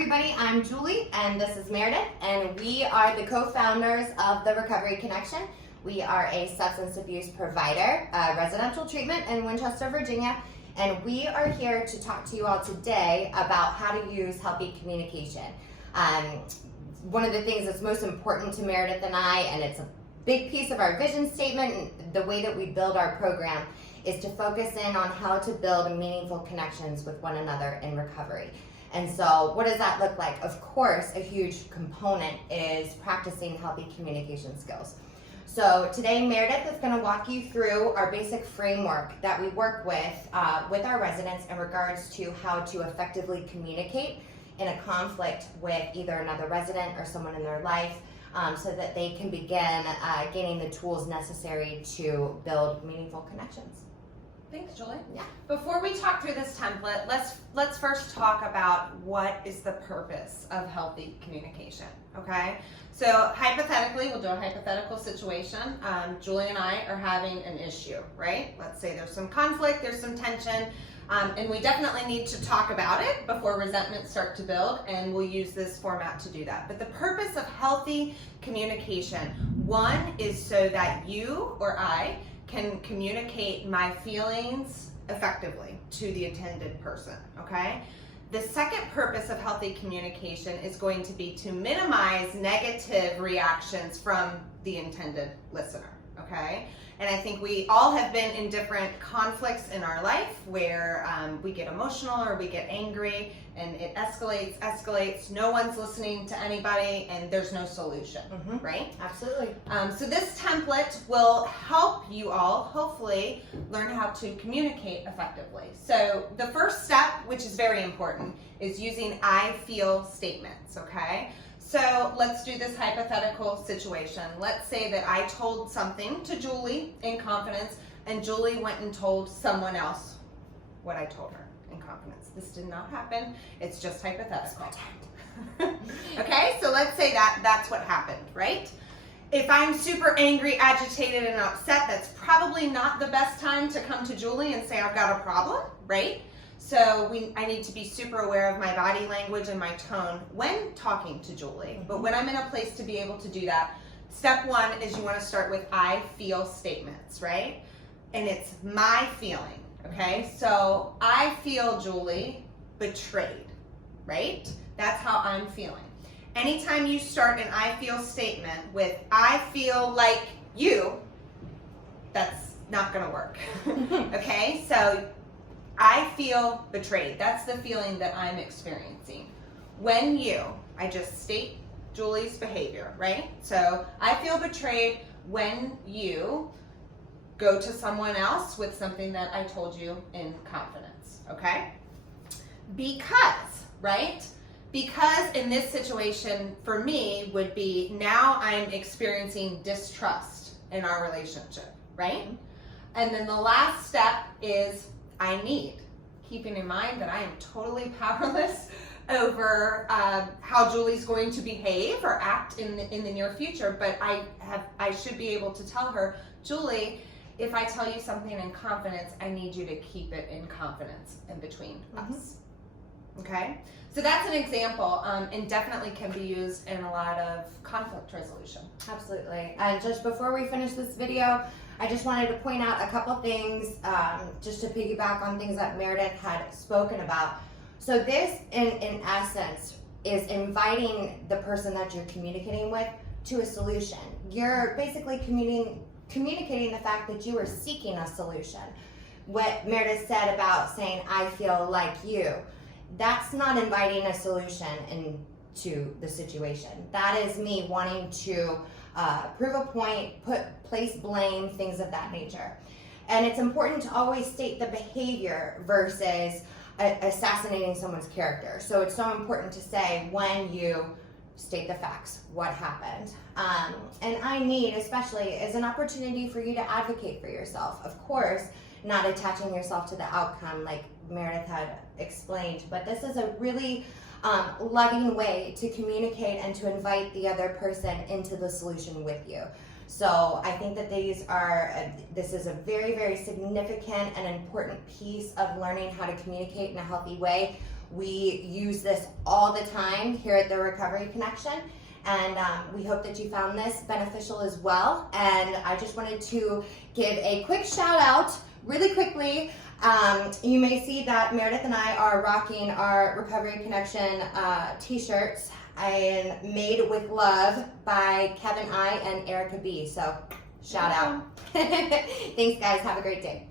everybody, I'm Julie and this is Meredith, and we are the co-founders of the Recovery Connection. We are a substance abuse provider, residential treatment in Winchester, Virginia, and we are here to talk to you all today about how to use healthy communication. One of the things that's most important to Meredith and I, and it's a big piece of our vision statement and the way that we build our program, is to focus in on how to build meaningful connections with one another in recovery. And so what does that look like? Of course, a huge component is practicing healthy communication skills. So today, Meredith is going to walk you through our basic framework that we work with our residents in regards to how to effectively communicate in a conflict with either another resident or someone in their life, so that they can begin gaining the tools necessary to build meaningful connections. Thanks, Julie. Yeah. Before we talk through this template, let's first talk about what is the purpose of healthy communication, okay? So hypothetically, we'll do a hypothetical situation. Julie and I are having an issue, right? Let's say there's some conflict, there's some tension, and we definitely need to talk about it before resentments start to build, and we'll use this format to do that. But the purpose of healthy communication, one, is so that you or I can communicate my feelings effectively to the intended person, okay? The second purpose of healthy communication is going to be to minimize negative reactions from the intended listener, okay? And I think we all have been in different conflicts in our life where we get emotional or we get angry and it escalates, no one's listening to anybody, and there's no solution, right? Absolutely. So this template will help you all, hopefully, learn how to communicate effectively. So the first step, which is very important, is using I feel statements, okay? So let's do this hypothetical situation. Let's say that I told something to Julie in confidence, and Julie went and told someone else what I told her in confidence. This did not happen. It's just hypothetical. Okay, so let's say that's what happened, right? If I'm super angry, agitated, and upset, that's probably not the best time to come to Julie and say I've got a problem, right? So I need to be super aware of my body language and my tone when talking to Julie. But when I'm in a place to be able to do that, step one is you want to start with I feel statements, right? And it's my feeling, okay? So I feel, Julie, betrayed, right? That's how I'm feeling. Anytime you start an I feel statement with I feel like you, that's not going to work, okay? So I feel betrayed. That's the feeling that I'm experiencing. When I just state Julie's behavior, right? So I feel betrayed when you go to someone else with something that I told you in confidence, okay? Because, right? Because in this situation, for me, would be now I'm experiencing distrust in our relationship, right? And then the last step is I need, keeping in mind that I am totally powerless over how Julie's going to behave or act in the near future, but I should be able to tell her, Julie, if I tell you something in confidence, I need you to keep it in confidence in between us. Okay? So that's an example, and definitely can be used in a lot of conflict resolution. Absolutely. And just before we finish this video, I just wanted to point out a couple things, just to piggyback on things that Meredith had spoken about. So this, in essence, is inviting the person that you're communicating with to a solution. You're basically communicating the fact that you are seeking a solution. What Meredith said about saying, I feel like you, that's not inviting a solution into the situation. That is me wanting to prove a point, place blame, things of that nature. And it's important to always state the behavior versus assassinating someone's character. So it's so important to say when you state the facts, what happened. And I need, especially, is an opportunity for you to advocate for yourself. Of course, not attaching yourself to the outcome like Meredith had explained, but this is a really loving way to communicate and to invite the other person into the solution with you. So I think that this is a very, very significant and important piece of learning how to communicate in a healthy way We use this all the time here at the Recovery Connection, and we hope that you found this beneficial as well. And I just wanted to give a quick shout out really quickly. You may see that Meredith and I are rocking our Recovery Connection t-shirts, and Made with Love by Kevin I and Erica B. So shout out. Thanks guys, have a great day.